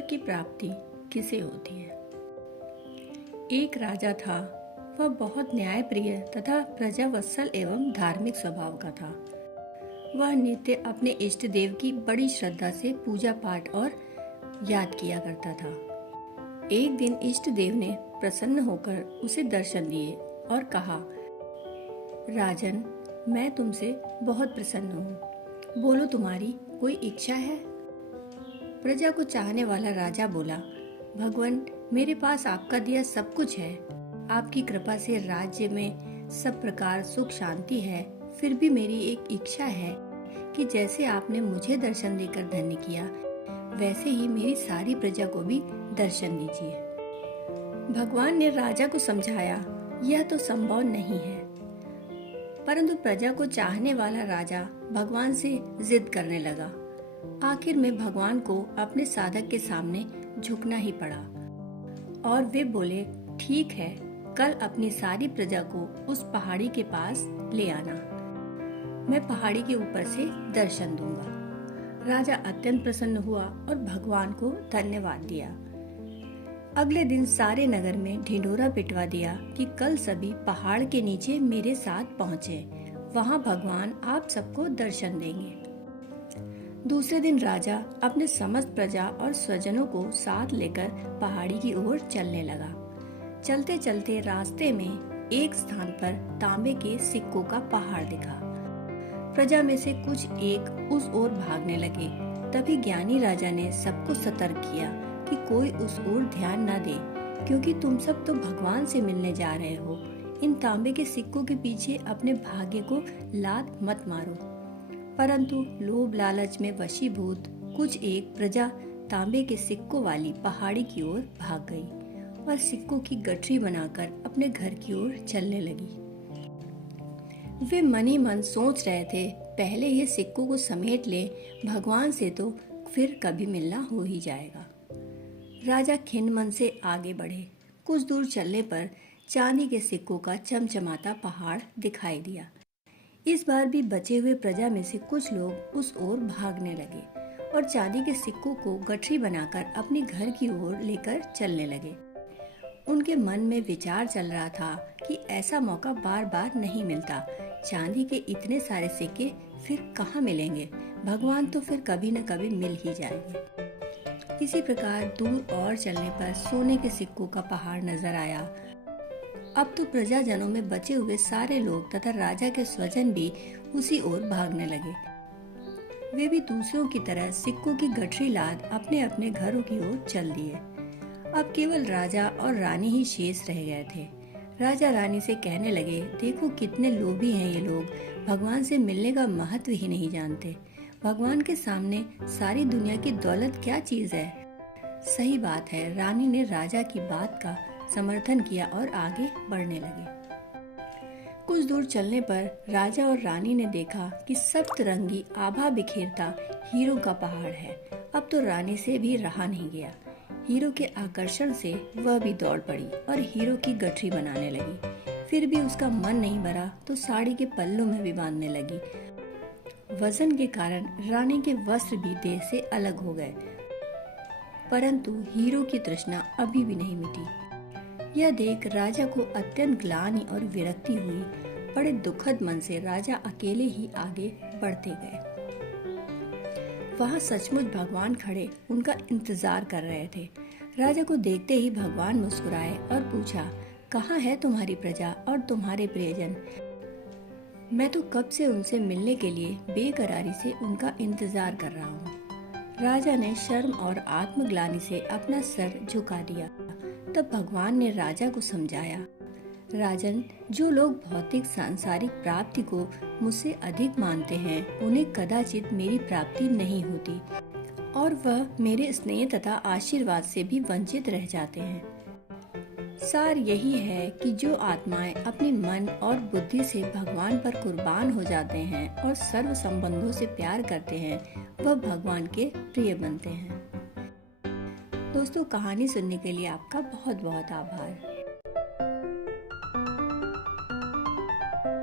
ईश्वर की प्राप्ति किसे होती है? एक राजा था। वह बहुत न्यायप्रिय तथा प्रजावत्सल एवं धार्मिक स्वभाव का था। वह नित्य अपने इष्ट देव की बड़ी श्रद्धा से पूजा पाठ और याद किया करता था। एक दिन इष्ट देव ने प्रसन्न होकर उसे दर्शन दिए और कहा, राजन, मैं तुमसे बहुत प्रसन्न हूँ। बोलो, तुम्हारी कोई इच्छा है? प्रजा को चाहने वाला राजा बोला, भगवान, मेरे पास आपका दिया सब कुछ है। आपकी कृपा से राज्य में सब प्रकार सुख शांति है। फिर भी मेरी एक इच्छा है कि जैसे आपने मुझे दर्शन देकर धन्य किया, वैसे ही मेरी सारी प्रजा को भी दर्शन दीजिए। भगवान ने राजा को समझाया, यह तो संभव नहीं है। परंतु प्रजा को चाहने वाला राजा भगवान से जिद करने लगा। आखिर में भगवान को अपने साधक के सामने झुकना ही पड़ा और वे बोले, ठीक है, कल अपनी सारी प्रजा को उस पहाड़ी के पास ले आना। मैं पहाड़ी के ऊपर से दर्शन दूंगा। राजा अत्यंत प्रसन्न हुआ और भगवान को धन्यवाद दिया। अगले दिन सारे नगर में ढिंढोरा पिटवा दिया कि कल सभी पहाड़ के नीचे मेरे साथ पहुँचे। वहाँ भगवान आप सबको दर्शन देंगे। दूसरे दिन राजा अपने समस्त प्रजा और स्वजनों को साथ लेकर पहाड़ी की ओर चलने लगा। चलते चलते रास्ते में एक स्थान पर तांबे के सिक्कों का पहाड़ दिखा। प्रजा में से कुछ एक उस ओर भागने लगे। तभी ज्ञानी राजा ने सबको सतर्क किया कि कोई उस ओर ध्यान न दे, क्योंकि तुम सब तो भगवान से मिलने जा रहे हो। इन तांबे के सिक्कों के पीछे अपने भाग्य को लात मत मारो। परंतु लोभ लालच में वशीभूत कुछ एक प्रजा तांबे के सिक्कों वाली पहाड़ी की ओर भाग गई और सिक्कों की गठरी बनाकर अपने घर की ओर चलने लगी। वे मन ही मन सोच रहे थे, पहले ये सिक्कों को समेट ले, भगवान से तो फिर कभी मिलना हो ही जाएगा। राजा खिन्न मन से आगे बढ़े। कुछ दूर चलने पर चांदी के सिक्कों का चमचमाता पहाड़ दिखाई दिया। इस बार भी बचे हुए प्रजा में से कुछ लोग उस ओर भागने लगे और चांदी के सिक्कों को गठरी बनाकर अपने घर की ओर लेकर चलने लगे। उनके मन में विचार चल रहा था कि ऐसा मौका बार बार नहीं मिलता। चांदी के इतने सारे सिक्के फिर कहाँ मिलेंगे? भगवान तो फिर कभी न कभी मिल ही जाएंगे। इसी प्रकार दूर और चलने पर सोने के सिक्कों का पहाड़ नजर आया। अब तो प्रजाजनों में बचे हुए सारे लोग तथा राजा के स्वजन भी उसी ओर भागने लगे। वे भी दूसरों की तरह सिक्कों की गठरी लाद अपने अपने घरों की ओर चल दिए। अब केवल राजा और रानी ही शेष रह गए थे। राजा रानी से कहने लगे, देखो कितने लोभी हैं ये लोग, भगवान से मिलने का महत्व ही नहीं जानते। भगवान के सामने सारी दुनिया की दौलत क्या चीज है? सही बात है। रानी ने राजा की बात का समर्थन किया और आगे बढ़ने लगे। कुछ दूर चलने पर राजा और रानी ने देखा कि सप्तरंगी आभा बिखेरता हीरो का पहाड़ है। अब तो रानी से भी रहा नहीं गया। हीरो के आकर्षण से वह भी दौड़ पड़ी और हीरो की गठरी बनाने लगी। फिर भी उसका मन नहीं भरा तो साड़ी के पल्लों में भी बांधने लगी। वजन के कारण रानी के वस्त्र भी देह से अलग हो गए, परंतु हीरो की तृष्णा अभी भी नहीं मिटी। यह देख राजा को अत्यंत ग्लानि और विरक्ति हुई। बड़े दुखद मन से राजा अकेले ही आगे बढ़ते गए। वहाँ सचमुच भगवान खड़े उनका इंतजार कर रहे थे। राजा को देखते ही भगवान मुस्कुराए और पूछा, कहाँ है तुम्हारी प्रजा और तुम्हारे प्रियजन? मैं तो कब से उनसे मिलने के लिए बेकरारी से उनका इंतजार कर रहा हूँ। राजा ने शर्म और आत्मग्लानि से अपना सर झुका दिया। तब भगवान ने राजा को समझाया, राजन, जो लोग भौतिक सांसारिक प्राप्ति को मुझसे अधिक मानते हैं, उन्हें कदाचित मेरी प्राप्ति नहीं होती और वह मेरे स्नेह तथा आशीर्वाद से भी वंचित रह जाते हैं। सार यही है कि जो आत्माएं अपने मन और बुद्धि से भगवान पर कुर्बान हो जाते हैं और सर्व संबंधों से प्यार करते हैं, वह भगवान के प्रिय बनते हैं। दोस्तों, कहानी सुनने के लिए आपका बहुत बहुत आभार।